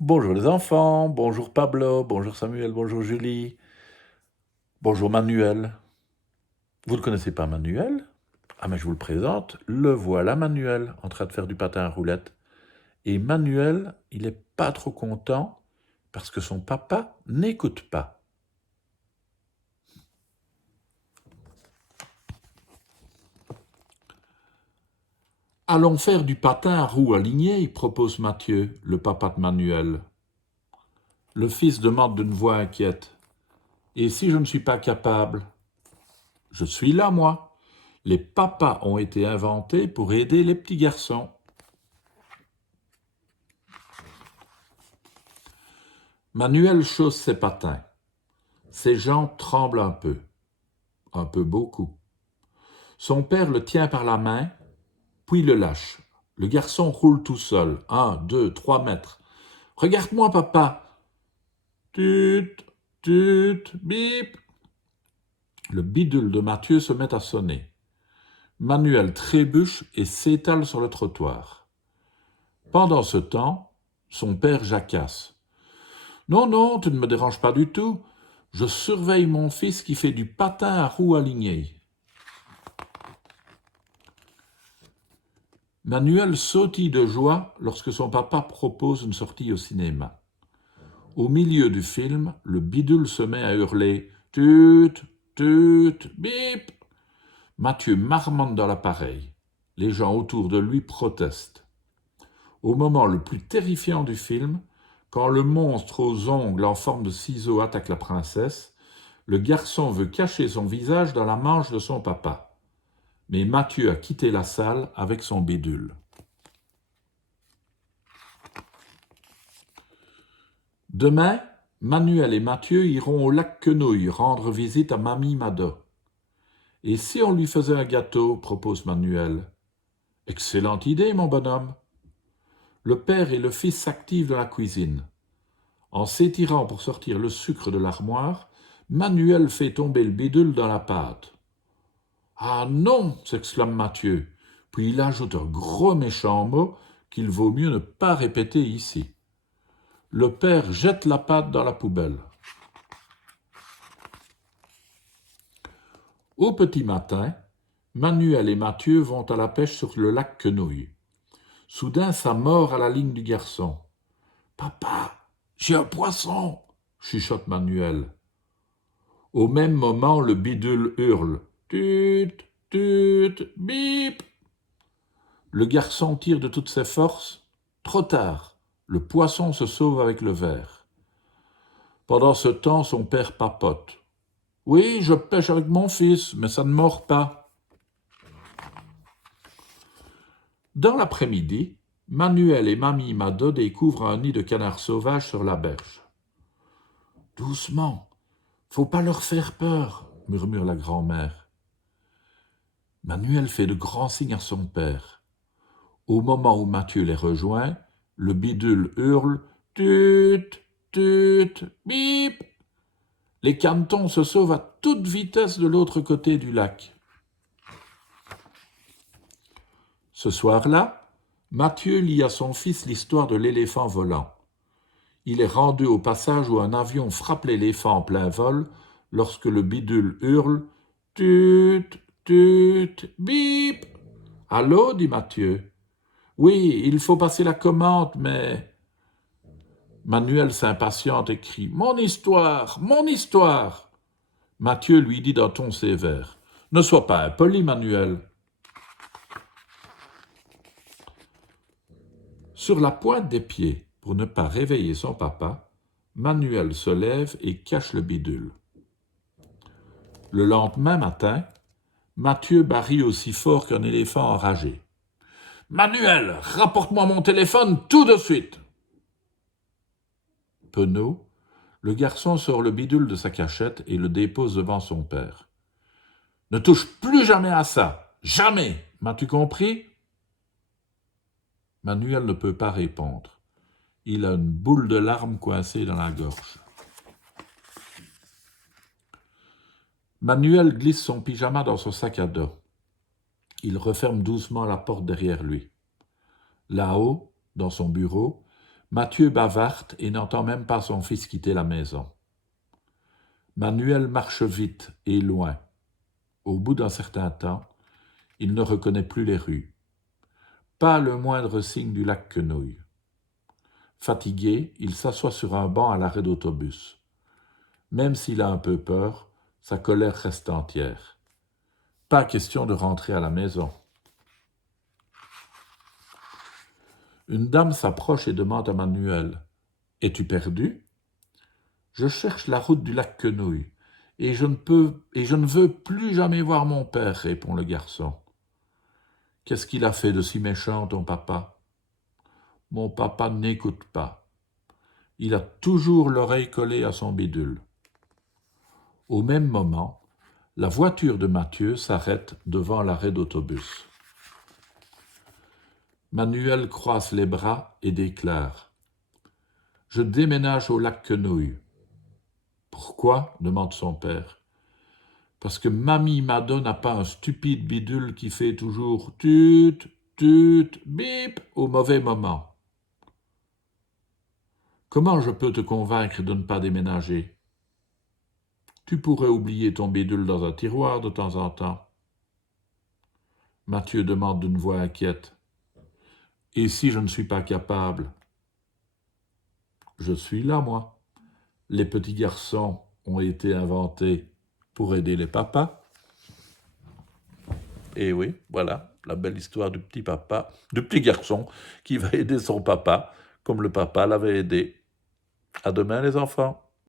Bonjour les enfants, bonjour Pablo, bonjour Samuel, bonjour Julie, bonjour Manuel. Vous ne connaissez pas Manuel? Ah mais je vous le présente, le voilà Manuel en train de faire du patin à roulettes. Et Manuel, il est pas trop content parce que son papa n'écoute pas. Allons faire du patin à roues alignées, propose Mathieu, le papa de Manuel. Le fils demande d'une voix inquiète. Et si je ne suis pas capable? Je suis là, moi. Les papas ont été inventés pour aider les petits garçons. Manuel chausse ses patins. Ses jambes tremblent un peu beaucoup. Son père le tient par la main, puis le lâche. Le garçon roule tout seul, 1, 2, 3 mètres. Regarde-moi, papa. Tut, tut, bip. Le bidule de Mathieu se met à sonner. Manuel trébuche et s'étale sur le trottoir. Pendant ce temps, son père jacasse. Non, non, tu ne me déranges pas du tout. Je surveille mon fils qui fait du patin à roues alignées. Manuel sautille de joie lorsque son papa propose une sortie au cinéma. Au milieu du film, le bidule se met à hurler « Tut, tut, bip !» Mathieu marmonne dans l'appareil. Les gens autour de lui protestent. Au moment le plus terrifiant du film, quand le monstre aux ongles en forme de ciseaux attaque la princesse, le garçon veut cacher son visage dans la manche de son papa. Mais Mathieu a quitté la salle avec son bidule. Demain, Manuel et Mathieu iront au lac Quenouille rendre visite à Mamie Mada. Et si on lui faisait un gâteau, propose Manuel. Excellente idée, mon bonhomme. Le père et le fils s'activent dans la cuisine. En s'étirant pour sortir le sucre de l'armoire, Manuel fait tomber le bidule dans la pâte. Ah non, s'exclame Mathieu, puis il ajoute un gros méchant mot qu'il vaut mieux ne pas répéter ici. Le père jette la pâte dans la poubelle. Au petit matin, Manuel et Mathieu vont à la pêche sur le lac Quenouille. Soudain, ça mord à la ligne du garçon. « Papa, j'ai un poisson !» chuchote Manuel. Au même moment, le bidule hurle. « Tut, tut, bip !» Le garçon tire de toutes ses forces. Trop tard, le poisson se sauve avec le verre. Pendant ce temps, son père papote. « Oui, je pêche avec mon fils, mais ça ne mord pas. » Dans l'après-midi, Manuel et Mamie Mada découvrent un nid de canards sauvages sur la berge. « Doucement, faut pas leur faire peur, » murmure la grand-mère. Manuel fait de grands signes à son père. Au moment où Mathieu les rejoint, le bidule hurle « Tut, tut, bip !» Les canetons se sauvent à toute vitesse de l'autre côté du lac. Ce soir-là, Mathieu lit à son fils l'histoire de l'éléphant volant. Il est rendu au passage où un avion frappe l'éléphant en plein vol lorsque le bidule hurle « Tut, tut, bip !»« Allô ?» dit Mathieu. « Oui, il faut passer la commande, mais... » Manuel s'impatiente et crie « Mon histoire, mon histoire !» Mathieu lui dit d'un ton sévère « Ne sois pas impoli, Manuel. » Sur la pointe des pieds, pour ne pas réveiller son papa, Manuel se lève et cache le bidule. Le lendemain matin, Mathieu barille aussi fort qu'un éléphant enragé. « Manuel, rapporte-moi mon téléphone tout de suite !» Penaud, le garçon sort le bidule de sa cachette et le dépose devant son père. « Ne touche plus jamais à ça, jamais, m'as-tu compris ?» Manuel ne peut pas répondre. Il a une boule de larmes coincée dans la gorge. Manuel glisse son pyjama dans son sac à dos. Il referme doucement la porte derrière lui. Là-haut, dans son bureau, Mathieu bavarde et n'entend même pas son fils quitter la maison. Manuel marche vite et loin. Au bout d'un certain temps, il ne reconnaît plus les rues. Pas le moindre signe du lac Quenouille. Fatigué, il s'assoit sur un banc à l'arrêt d'autobus. Même s'il a un peu peur, sa colère reste entière. Pas question de rentrer à la maison. Une dame s'approche et demande à Manuel « Es-tu perdu ?»« Je cherche la route du lac Quenouille, et je ne veux plus jamais voir mon père, répond le garçon. Qu'est-ce qu'il a fait de si méchant, ton papa ? Mon papa n'écoute pas. Il a toujours l'oreille collée à son bidule. Au même moment, la voiture de Mathieu s'arrête devant l'arrêt d'autobus. Manuel croise les bras et déclare « Je déménage au lac Quenouille. »« Pourquoi ?» demande son père. « Parce que Mamie Mado n'a pas un stupide bidule qui fait toujours « tut, tut, bip » au mauvais moment. »« Comment je peux te convaincre de ne pas déménager ? Tu pourrais oublier ton bidule dans un tiroir de temps en temps. » Mathieu demande d'une voix inquiète. « Et si je ne suis pas capable ? » Je suis là, moi. Les petits garçons ont été inventés pour aider les papas. Et oui, voilà, la belle histoire du petit papa, du petit garçon qui va aider son papa, comme le papa l'avait aidé. À demain les enfants.